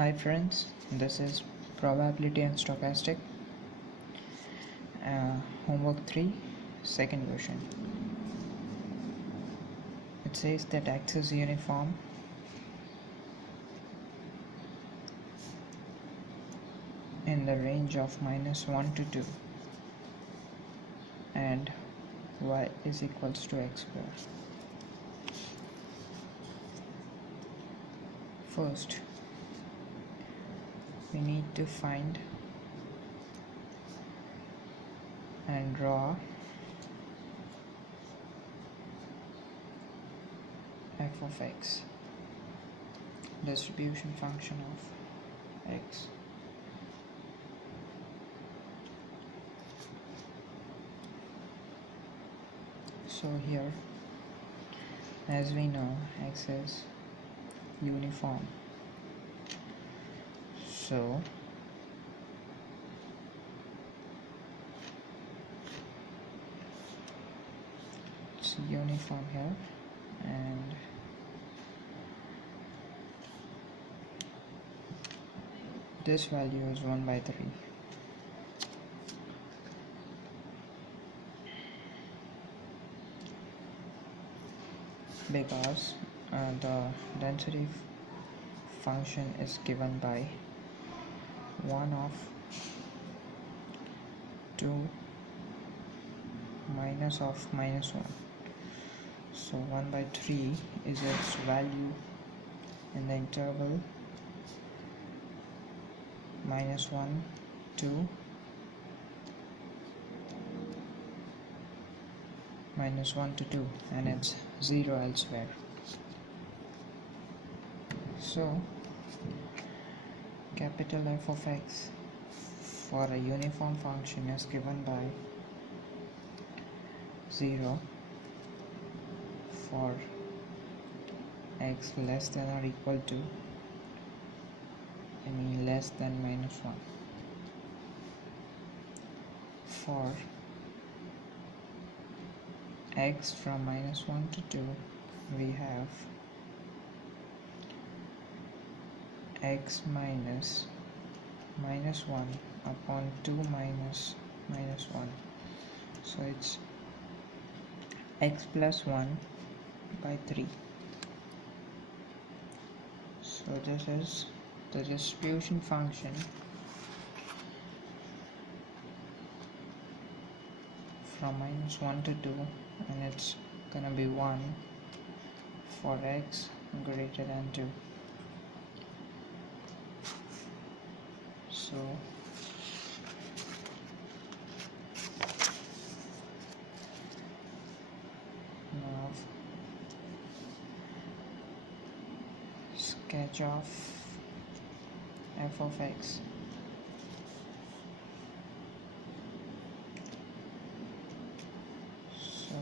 Hi friends, this is probability and stochastic homework 3 second version. It says that X is uniform in the range of -1 to 2 and Y is equals to X square. First, we need to find and draw f of x, distribution function of x. So here, as we know, x is uniform, so it's uniform here, and this value is 1/3. Because the density function is given by 1 of 2 minus of -1, so 1/3 is its value in the interval -1 to -1 to 2, and it's 0 elsewhere. So capital F of x for a uniform function is given by 0 for x less than or equal to less than -1. For x from -1 to 2, we have x minus -1 upon 2 minus -1, so it's x plus 1/3. So this is the distribution function from -1 to 2, and it's gonna be 1 for x greater than 2. So now sketch of f of x. So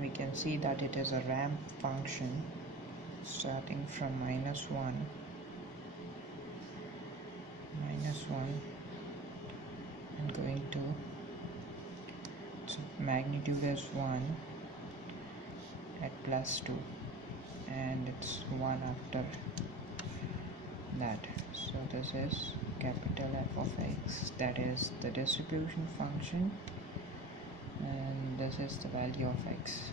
we can see that it is a ramp function starting from -1 and going to, so magnitude is 1 at +2, and it's 1 after that. So this is capital F of x, that is the distribution function, and this is the value of x.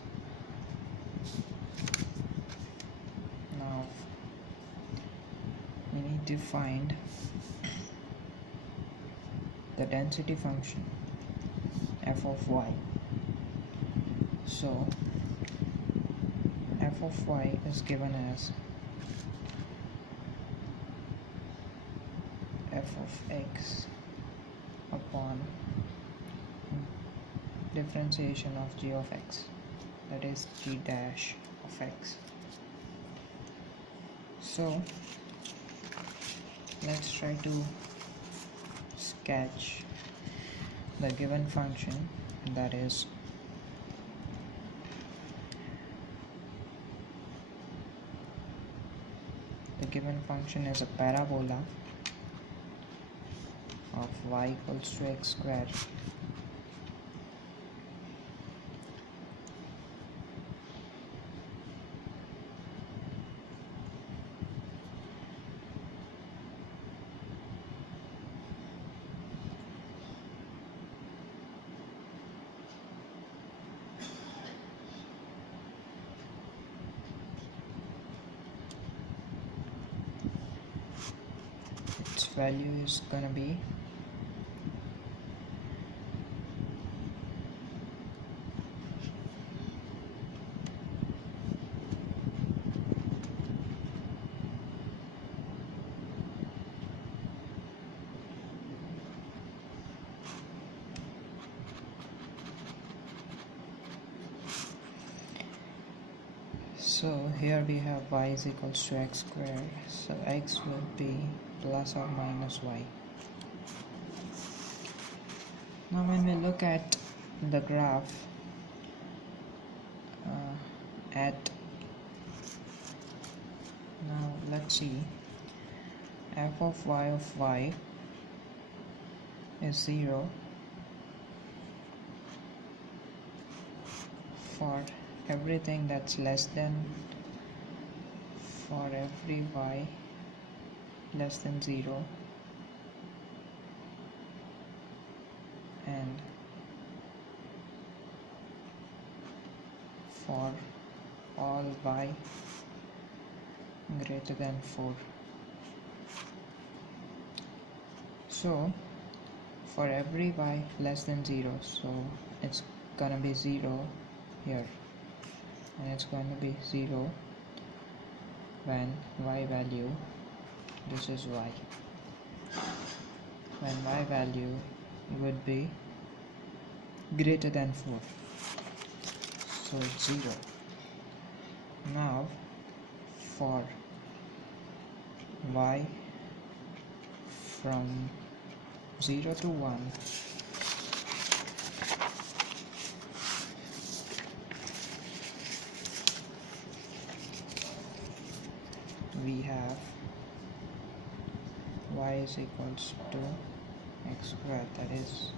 Now we need to find the density function f of y. So f of y is given as f of x upon differentiation of g of x, that is g dash of x. So let's try to sketch the given function, that is the given function is a parabola of y equals to x square value is gonna be so here we have y is equals to x squared, so x will be plus or minus y. Now when we look at the graph now let's see, f of y is 0 for everything that's less than, for every y less than 0, and for all y greater than 4. So for every y less than 0, so it's gonna be 0 here, and it's going to be 0 when y value, this is y, when y value would be greater than 4, so it's 0. Now for y from 0 to 1, we have y is equals to x squared, that is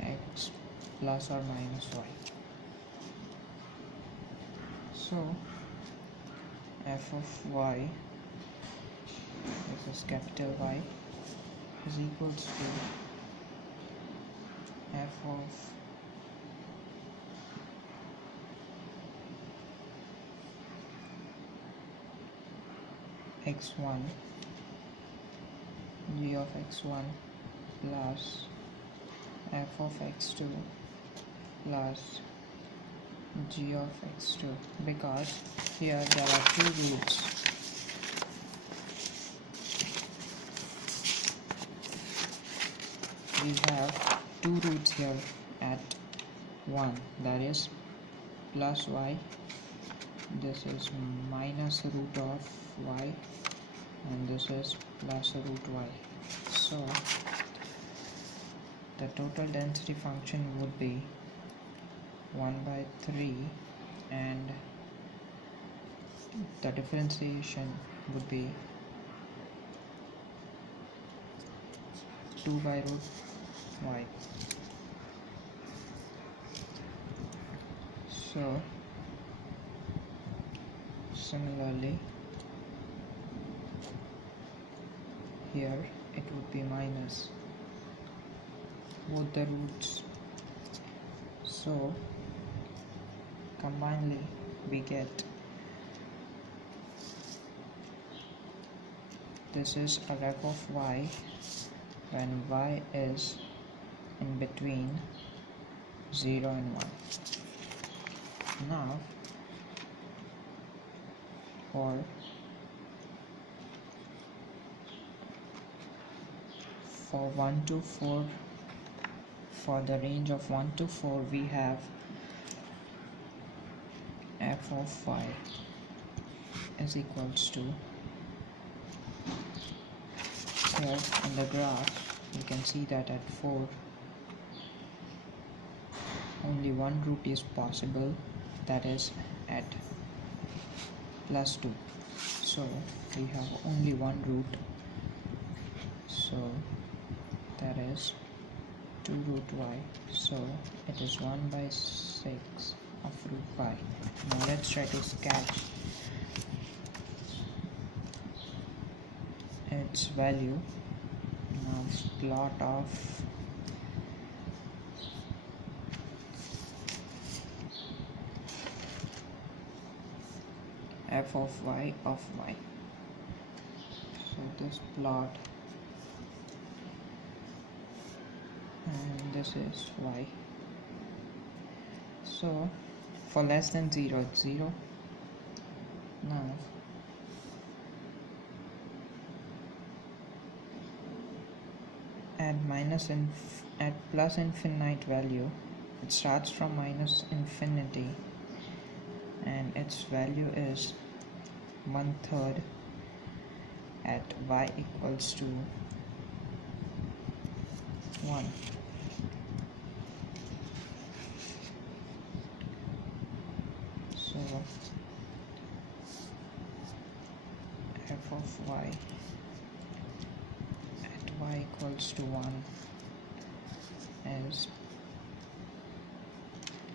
x plus or minus y. So f of y, this is capital Y, is equals to f of x1, g of x1 plus f of x2 plus g of x2, because here there are two roots. We have two roots here at 1, that is plus y, this is minus root of y, and this is plus root y. So the total density function would be 1/3, and the differentiation would be 2/root y. So similarly here it would be minus both the roots, so combinedly we get, this is a f of y when y is in between 0 and 1. Now for 1 to 4, for the range of 1 to 4, we have f of y is equals to, here in the graph you can see that at 4 only one root is possible, that is at +2, so we have only one root, so that is 2 root y, so it is 1/6 of root y. Now let's try to sketch its value. Now plot of f of y. So this plot, and this is y. So for less than 0 it's 0. Now at plus infinite value, it starts from minus infinity and its value is 1/3 at y equals to 1. So f of y at y equals to 1 is,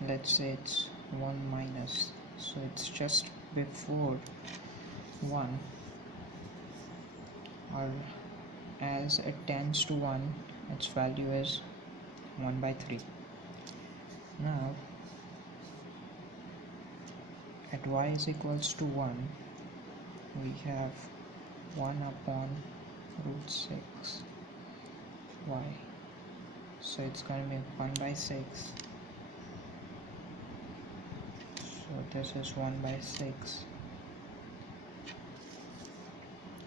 let's say it's 1 minus, so it's just before 1, or as it tends to 1 its value is 1/3. Now at y is equals to 1 we have 1 upon root 6 y, so it's going to be 1/6. So this is 1/6,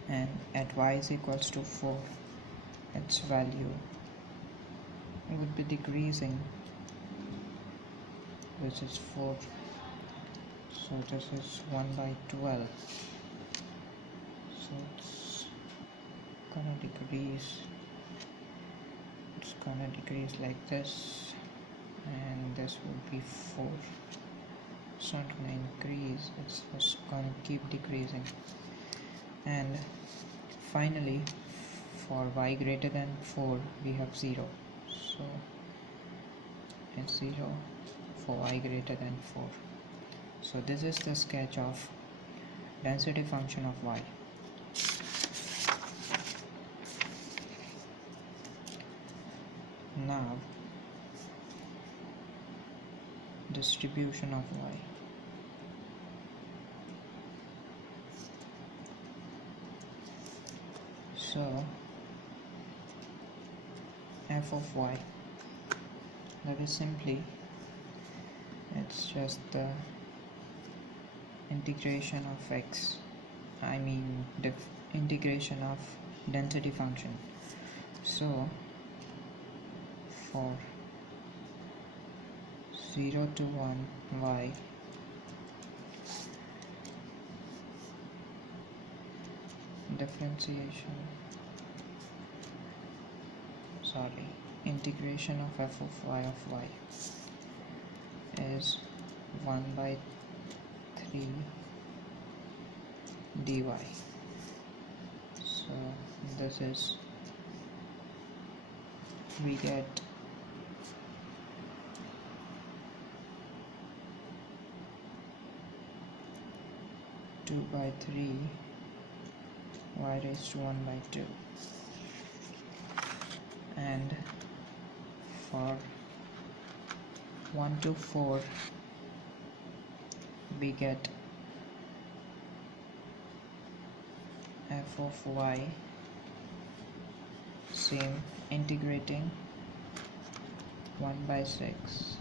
and at y is equals to 4 its value would be decreasing, which is 4. So this is 1/12. So it's gonna decrease. It's gonna decrease like this, and this would be 4. It's not gonna increase. It's just gonna keep decreasing. And finally, for y greater than 4, we have 0. So it's 0 for y greater than 4. So this is the sketch of density function of y. Now distribution of y. So f of y, that is simply, it's just the integration of x, integration of density function. So for 0 to 1 y, integration of f of y is 1/3 dy. So this is, we get 2/3 y raised to 1/2, and for 1 to 4 we get f of y, same, integrating 1/6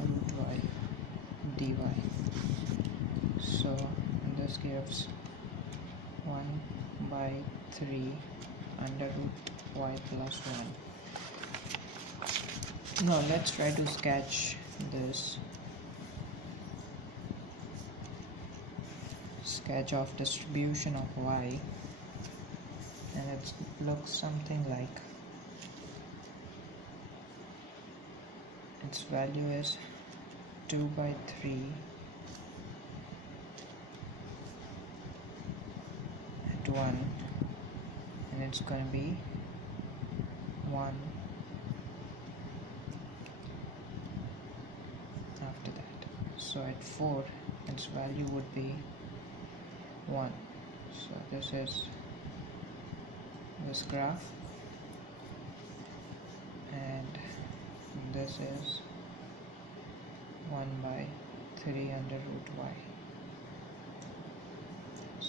root y dy. So this gives 1/3 under root y plus 1. Now let's try to sketch this sketch of distribution of y, and it looks something like, its value is 2/3 at 1, and it's going to be 1 after that. So at 4 its value would be 1. So this is this graph, and this is 1/3 under root y.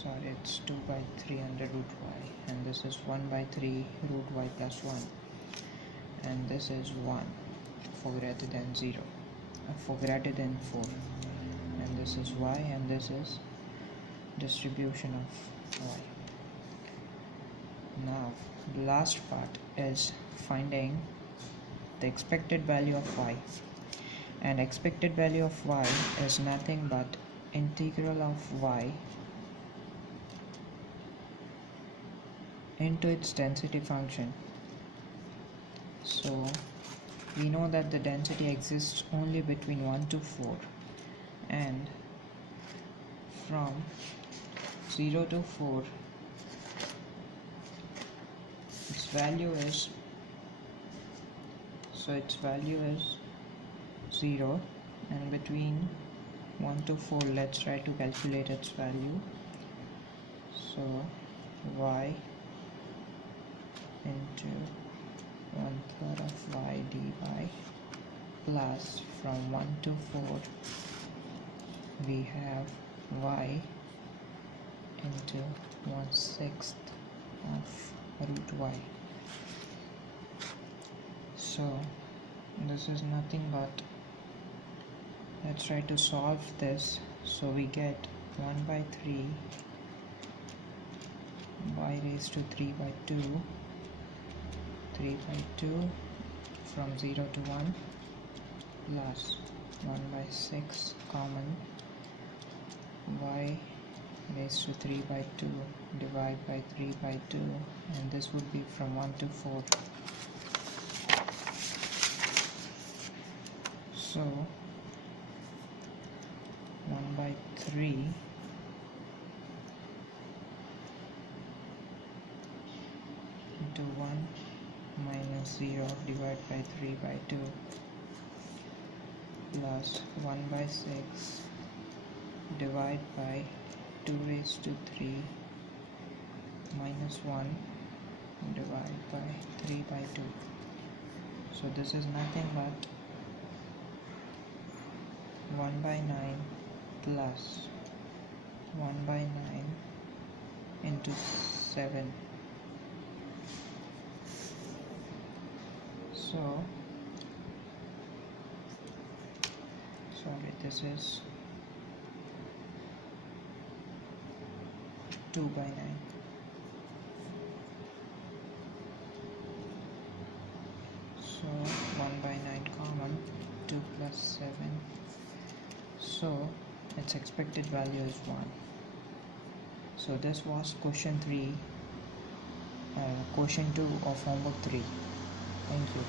sorry, it's 2 by 3 under root y, and this is 1 by 3 root y plus 1, and this is 1 for greater than 0, for greater than 4, and this is y, and this is distribution of y. Now the last part is finding the expected value of y, and expected value of y is nothing but integral of y into its density function. So we know that the density exists only between 1 to 4, and from 0 to 4 its value is, so its value is 0, and between 1 to 4 let's try to calculate its value. So y into 1/3 of y dy plus from 1 to 4 we have y into 1/6 of root y. So this is nothing but, let's try to solve this. So we get 1 by 3 y raised to 3 by 2, 3 by 2 from 0 to 1 plus 1 by 6 common y raised to 3 by 2 divide by 3 by 2, and this would be from 1 to 4. So 1 by 3 into 1 minus 0 divided by 3 by 2 plus 1 by 6 divide by 2 raised to 3 minus 1 divide by 3 by 2. So this is nothing but 1 by 9 plus 1 by 9 into 7. So sorry, this is 2 by 9. So 1 by 9 common, 2 plus 7. So its expected value is 1. So this was question 3, question 2 of homework 3. Thank you.